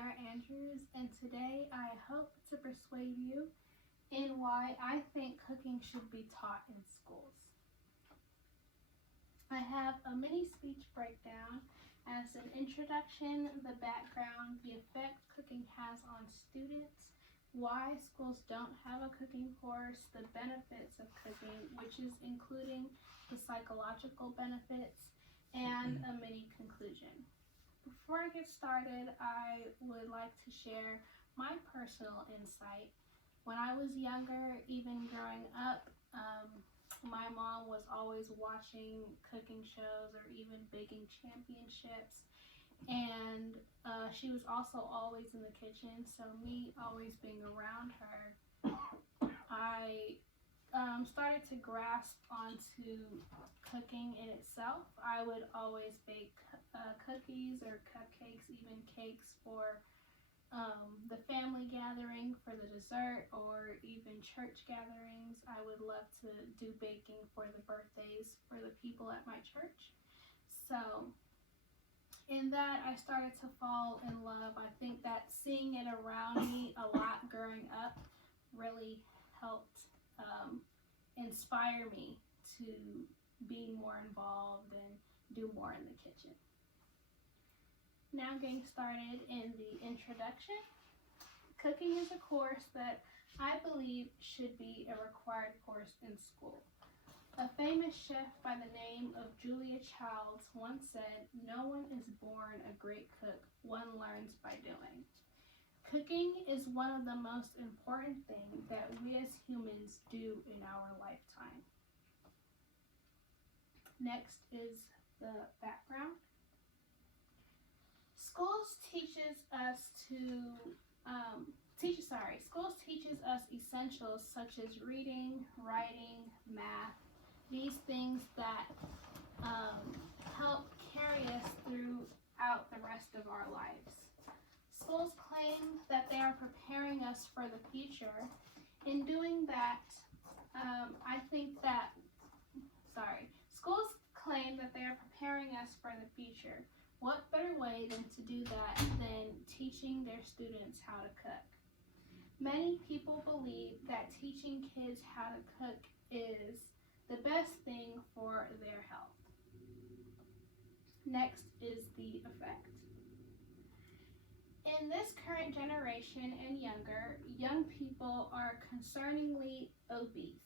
Sarah Andrews, and today I hope to persuade you in why I think cooking should be taught in schools. I have a mini speech breakdown as an introduction, the background, the effect cooking has on students, why schools don't have a cooking course, the benefits of cooking, which is including the psychological benefits, and a mini conclusion. Before I get started, I would like to share my personal insight. When I was younger, even growing up, my mom was always watching cooking shows or even baking championships, and she was also always in the kitchen, so me always being around her, I started to grasp onto cooking in itself. I would always bake cookies or cupcakes, even cakes for the family gathering for the dessert, or even church gatherings. I would love to do baking for the birthdays for the people at my church. So in that, I started to fall in love. I think that seeing it around me a lot growing up really helped inspire me to be more involved and do more in the kitchen. Now getting started in the introduction. Cooking is a course that I believe should be a required course in school. A famous chef by the name of Julia Childs once said, "No one is born a great cook, one learns by doing." Cooking is one of the most important things that we as humans do in our lifetime. Next is the background. Schools teaches us essentials such as reading, writing, math, these things that help carry us throughout the rest of our lives. Schools claim that they are preparing us for the future. In doing that, schools claim that they are preparing us for the future. What better way than to do that than teaching their students how to cook? Many people believe that teaching kids how to cook is the best thing for their health. Next is the effect. In this current generation and younger, young people are concerningly obese.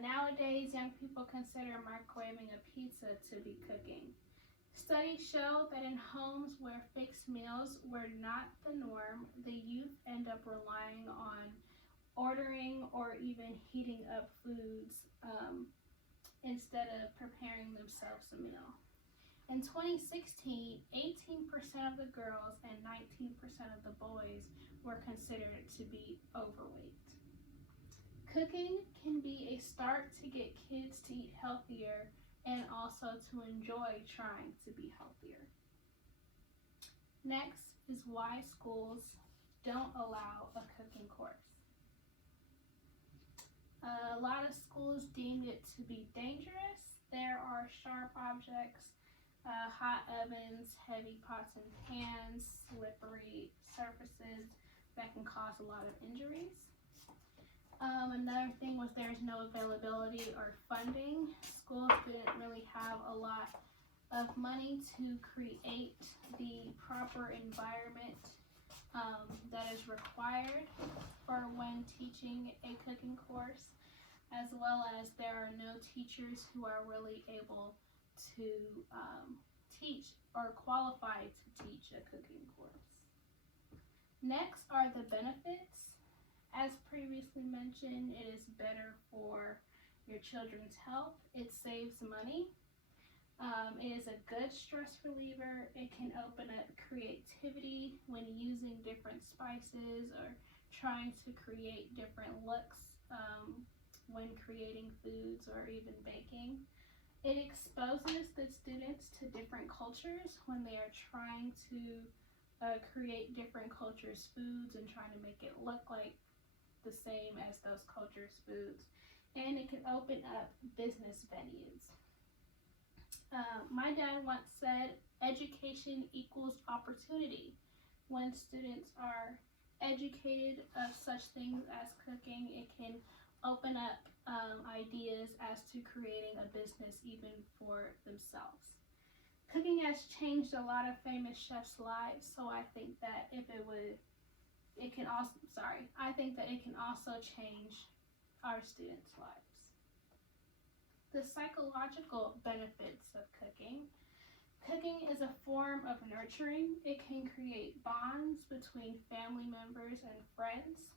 Nowadays, young people consider microwaving a pizza to be cooking. Studies show that in homes where fixed meals were not the norm, the youth end up relying on ordering or even heating up foods instead of preparing themselves a meal. In 2016, 18% of the girls and 19% of the boys were considered to be overweight. Cooking can be a start to get kids to eat healthier and also to enjoy trying to be healthier. Next is why schools don't allow a cooking course. A lot of schools deemed it to be dangerous. There are sharp objects, hot ovens, heavy pots and pans, slippery surfaces that can cause a lot of injuries. Another thing was there's no availability or funding. Schools didn't really have a lot of money to create the proper environment that is required for when teaching a cooking course, as well as there are no teachers who are really able to teach or qualified to teach a cooking course. Next are the benefits. As previously mentioned, it is better for your children's health. It saves money. It is a good stress reliever. It can open up creativity when using different spices or trying to create different looks when creating foods or even baking. It exposes the students to different cultures when they are trying to create different cultures' foods and trying to make it look like the same as those cultures' foods. And it can open up business venues. My dad once said, education equals opportunity. when students are educated of such things as cooking, it can open up ideas as to creating a business even for themselves. Cooking has changed a lot of famous chefs' lives, so I think that I think that it can also change our students' lives. The psychological benefits of cooking. Cooking is a form of nurturing. It can create bonds between family members and friends.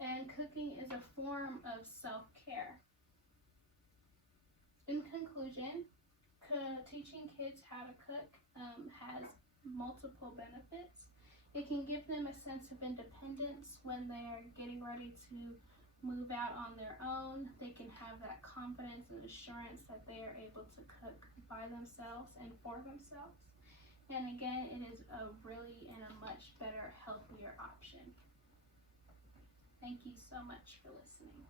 And cooking is a form of self-care. In conclusion, teaching kids how to cook has multiple benefits. It can give them a sense of independence when they're getting ready to move out on their own. They can have that confidence and assurance that they are able to cook by themselves and for themselves. And again, it is a really and a much better, healthier option. Thank you so much for listening.